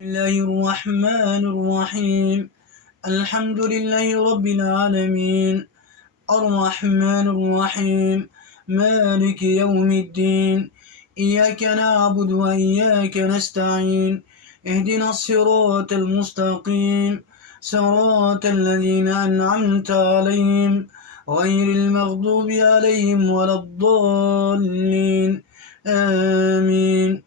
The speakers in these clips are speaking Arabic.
بسم الله الرحمن الرحيم. الحمد لله رب العالمين، الرحمن الرحيم، مالك يوم الدين. إياك نعبد وإياك نستعين، اهدنا الصراط المستقيم، صراط الذين أنعمت عليهم غير المغضوب عليهم ولا الضالين، آمين.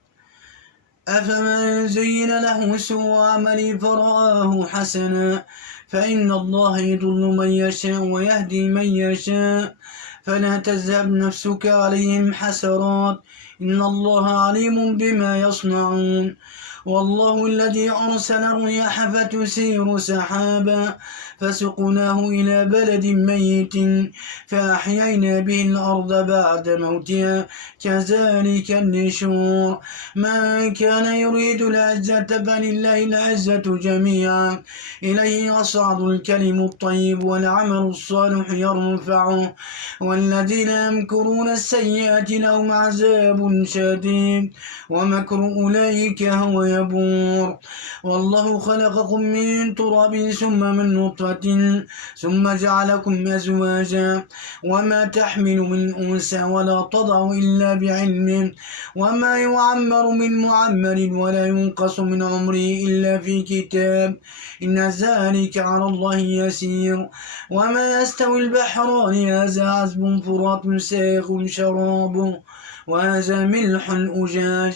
أفمن زين له سوء عمله فرآه حسنا فإن الله يضل من يشاء ويهدي من يشاء، فلا تذهب نفسك عليهم حسرات، إن الله عليم بما يصنعون. والله الذي أرسل الرياح فتثير سحابا فسقناه إلى بلد ميت فأحيينا به الأرض بعد موتها، كذلك النشور. من كان يريد العزة فلله العزة جميعا، إليه يصعد الكلم الطيب والعمل الصالح يرفعه، والذين يمكرون السيئات لهم عذاب شديد ومكر أولئك هو يبور. والله خلقكم من تراب ثم من نطفة ثم جعلكم أزواجا، وما تحمل من أنثى ولا تضع إلا بعلمه، وما يعمر من معمر ولا ينقص من عمره إلا في كتاب، إن ذلك على الله يسير. وما يستوي البحران هذا عذب فرات سائغ شرابه وهذا ملح أجاج،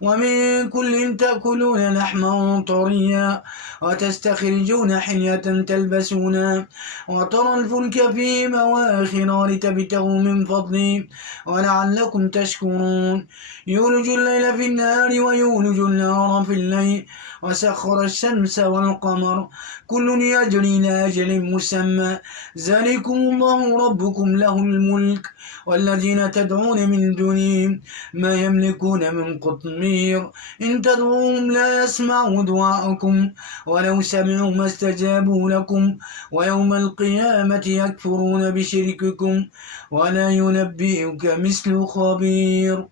ومن كل تأكلون لحما طريا وتستخرجون حلية تلبسونها، وترى الفلك فيه مواخر لتبتغوا من فضله ولعلكم تشكرون. يولج الليل في النهار ويولج النهار في الليل، وسخر الشمس والقمر كل يجري إلى أجل مسمى، ذلكم الله ربكم له الملك، والذين تدعون من دونه ما يملكون من قطمير، إن تدعوهم لا يسمعوا دعاءكم ولو سمعوا ما استجابوا لكم، ويوم القيامة يكفرون بشرككم، ولا ينبئك مثل خبير.